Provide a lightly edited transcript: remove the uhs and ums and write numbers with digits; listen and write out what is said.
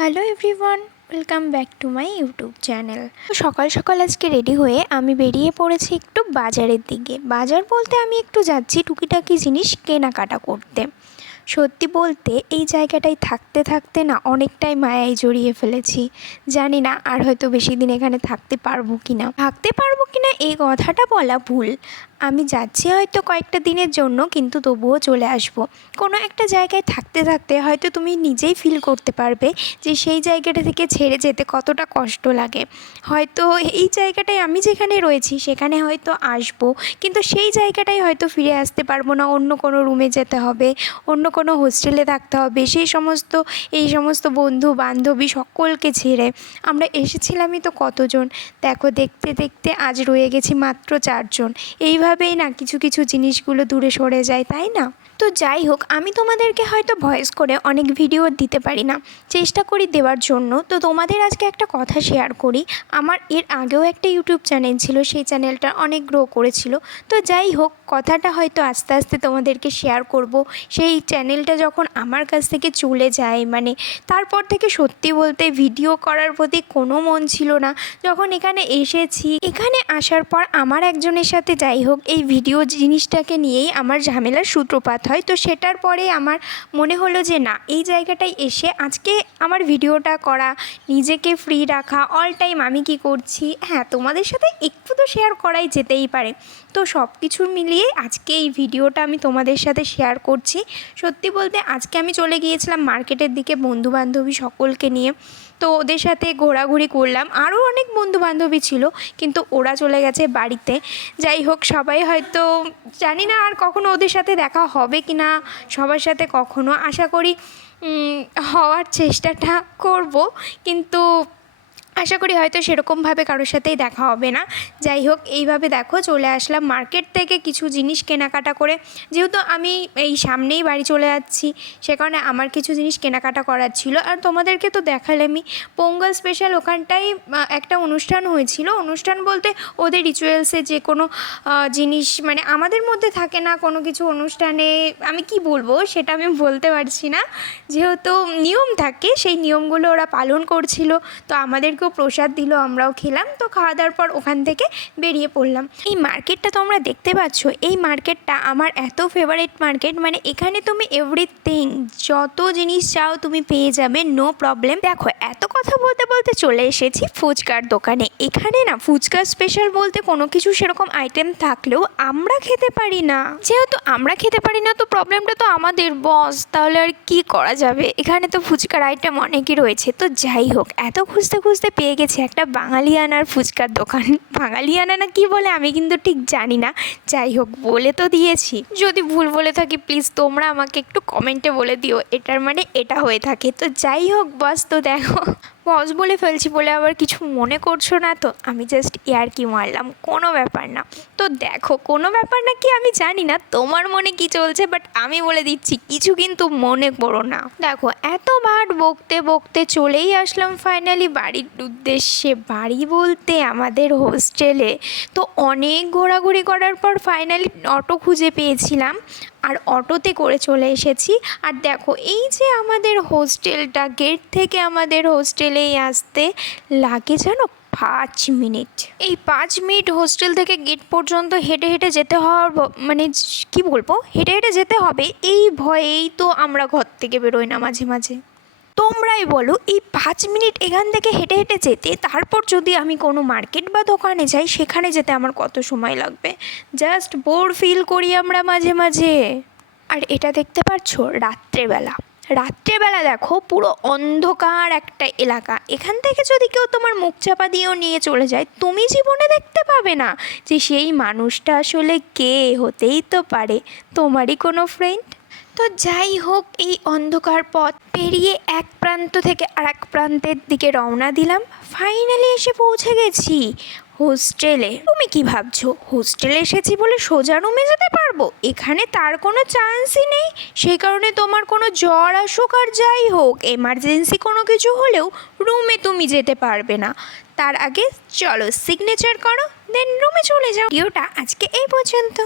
Hello everyone, welcome back to my YouTube channel. সকাল সকাল আজকে রেডি হয়ে আমি বেরিয়ে পড়েছি একটু বাজারের দিকে। বাজার বলতে আমি একটু যাচ্ছি টুকিটাকি জিনিস কেনাকাটা করতে। সত্যি বলতে এই জায়গাটায় থাকতে থাকতে না অনেকটাই মায়ায় জড়িয়ে ফেলেছি। জানি না আর হয়তো বেশি দিন এখানে থাকতে পারবো কি না এই কথাটা বলা ভুল। আমি যাচ্ছি হয়তো কয়েকটা দিনের জন্য, কিন্তু তবুও চলে আসবো। কোনো একটা জায়গায় থাকতে থাকতে হয়তো তুমি নিজেই ফিল করতে পারবে যে সেই জায়গাটা থেকে ছেড়ে যেতে কতটা কষ্ট লাগে। হয়তো এই জায়গাটায় আমি যেখানে রয়েছি সেখানে হয়তো আসবো, কিন্তু সেই জায়গাটায় হয়তো ফিরে আসতে পারবো না। অন্য কোনো রুমে যেতে হবে, অন্য কোনো হোস্টেলে থাকতে হবে, এই সমস্ত বন্ধু বান্ধবী সকলকে ছেড়ে। আমরা এসেছিলামই তো কতজন, দেখো দেখতে দেখতে আজ রয়ে গেছি মাত্র 4 জন। এইভাবেই না কিছু কিছু জিনিসগুলো দূরে সরে যায়, তাই না? তো যাই হোক, আমি তোমাদেরকে হয়তো ভয়েস করে অনেক ভিডিও দিতে পারি না, চেষ্টা করি দেওয়ার জন্য। তো তোমাদের আজকে একটা কথা শেয়ার করি। আমার এর আগেও একটা ইউটিউব চ্যানেল ছিল, সেই চ্যানেলটা অনেক গ্রো করেছিল। তো যাই হোক, কথাটা হয়তো আস্তে আস্তে তোমাদেরকে শেয়ার করব। সেই চ্যানেলটা যখন আমার কাছ থেকে চলে যায়, তারপর থেকে সত্যি বলতে ভিডিও করার প্রতি কোনো মন ছিল না। যখন এখানে এসেছি, এখানে আসার পর আমার একজনের সাথে যাই হোক এই ভিডিও জিনিসটাকে নিয়েই আমার ঝামেলার সূত্রপাত হয়। তো সেটার পরে আমার মনে হলো যে না, এই জায়গাটায় এসে আজকে আমার ভিডিওটা করা, নিজেকে ফ্রি রাখা, অল টাইম আমি কি করছি, হ্যাঁ তোমাদের সাথে একটু তো শেয়ার করাই যেতেই পারে। তো সব কিছু মিলিয়ে আজকে এই ভিডিওটা আমি তোমাদের সাথে শেয়ার করছি। সত্যি বলতে আজকে আমি চলে গিয়েছিলাম মার্কেটের দিকে বন্ধুবান্ধবী সকলকে নিয়ে। তো ওদের সাথে ঘোরাঘুরি করলাম, আরও অনেক বন্ধুবান্ধবী ছিল, কিন্তু ওরা চলে গেছে বাড়িতে। যাই হোক, সবাই হয়তো জানি না আর কখনো ওদের সাথে দেখা হবে কি না সবার সাথে, কখনো আশা করি হওয়ার চেষ্টাটা করব, কিন্তু আশা করি হয়তো সেরকমভাবে কারোর সাথেই দেখা হবে না। যাই হোক, এইভাবে দেখো চলে আসলাম মার্কেট থেকে কিছু জিনিস কেনাকাটা করে। যেহেতু আমি এই সামনেই বাড়ি চলে যাচ্ছি, সে কারণে আমার কিছু জিনিস কেনাকাটা করার ছিল। আর তোমাদেরকে তো দেখালামই পোঙ্গল স্পেশাল, ওখানটাই একটা অনুষ্ঠান হয়েছিল। অনুষ্ঠান বলতে ওদের রিচুয়ালসে যে কোনো জিনিস আমাদের মধ্যে থাকে না কোনো কিছু অনুষ্ঠানে, আমি কি বলবো সেটা আমি বলতে পারছি না। যেহেতু নিয়ম থাকে, সেই নিয়মগুলো ওরা পালন করছিল। তো আমাদেরকেও প্রসাদ দিল, আমরাও খেলাম। তো খাওয়া দাওয়ার পর ওখান থেকে বেরিয়ে পড়লাম। এই মার্কেটটা তোমরা দেখতে পাচ্ছ, এই মার্কেটটা আমার এত ফেভারিট মার্কেট। এখানে তুমি এভরিথিং, যত জিনিস চাও তুমি পেয়ে যাবে, নো প্রবলেম। দেখো, এত কথা বলতে বলতে চলে এসেছি ফুচকার দোকানে। এখানে না ফুচকা স্পেশাল বলতে কোনো কিছু সেরকম আইটেম থাকলেও আমরা খেতে পারি না। যেহেতু আমরা খেতে পারি না, তো প্রবলেমটা তো আমাদের বস, তাহলে আর কি করা যাবে। এখানে তো ফুচকার আইটেম অনেকই রয়েছে। তো যাই হোক, এত খুঁজতে খুঁজতে পেয়ে গেছি একটা বাঙালিয়ানার ফুচকার দোকান। বাঙালিয়ানা না কি বলে আমি কিন্তু ঠিক জানি না। যাই হোক, বলে তো দিয়েছি। যদি ভুল বলে থাকি প্লিজ তোমরা আমাকে একটু কমেন্টে বলে দিও এটার এটা হয়ে থাকে। তো যাই হোক বস, তো দেখো বস বলে ফেলছি বলে আবার কিছু মনে করছো না তো? আমি জাস্ট ইয়ার্কি মারলাম, কোনো ব্যাপার না। তো দেখো, কোনো ব্যাপার না কি আমি জানি না তোমার মনে কি চলছে, বাট আমি বলে দিচ্ছি কিছু কিন্তু মনে করো না। দেখো, এতবার বকতে বকতে চলেই আসলাম ফাইনালি বাড়ির উদ্দেশ্যে। বাড়ি বলতে আমাদের হোস্টেলে। তো অনেক ঘোরাঘুরি করার পর ফাইনালি অটো খুঁজে পেয়েছিলাম, আর অটোতে করে চলে এসেছি। আর দেখো, এই যে আমাদের হোস্টেলটা, গেট থেকে আমাদের হোস্টেলেই আসতে লাগে যেন 5 মিনিট। এই 5 মিনিট হোস্টেল থেকে গেট পর্যন্ত হেঁটে হেঁটে যেতে হওয়ার কি বলবো, হেঁটে হেঁটে যেতে হবে এই ভয়েই তো আমরা ঘর থেকে বেরোই না মাঝে মাঝে। তোমরাই বলো, এই 5 মিনিট এখান থেকে হেঁটে হেঁটে যেতে, তারপর যদি আমি কোনো মার্কেট বা দোকানে যাই সেখানে যেতে আমার কত সময় লাগবে। জাস্ট বোর ফিল করি আমরা মাঝে মাঝে। আর এটা দেখতে পাচ্ছ রাত্রেবেলা দেখো পুরো অন্ধকার একটা এলাকা। এখান থেকে যদি কেউ তোমার মুখ চাপা দিয়েও নিয়ে চলে যায়, তুমি জীবনে দেখতে পাবে না যে সেই মানুষটা আসলে কে। হতেই তো পারে তোমারই কোনো ফ্রেন্ড। তো যাই হোক, এই অন্ধকার পথ পেরিয়ে এক প্রান্ত থেকে আর এক প্রান্তের দিকে রওনা দিলাম। ফাইনালি এসে পৌঁছে গেছি হোস্টেলে। তুমি কি ভাবছো হোস্টেলে এসেছি বলে সোজা রুমে যেতে পারবো? এখানে তার কোনো চান্সই নেই। সেই কারণে তোমার কোনো জ্বর আসুক আর যাই হোক, এমার্জেন্সি কোনো কিছু হলেও রুমে তুমি যেতে পারবে না। তার আগে চলো সিগনেচার করো, দেন রুমে চলে যাও। ভিডিওটা আজকে এই পর্যন্ত।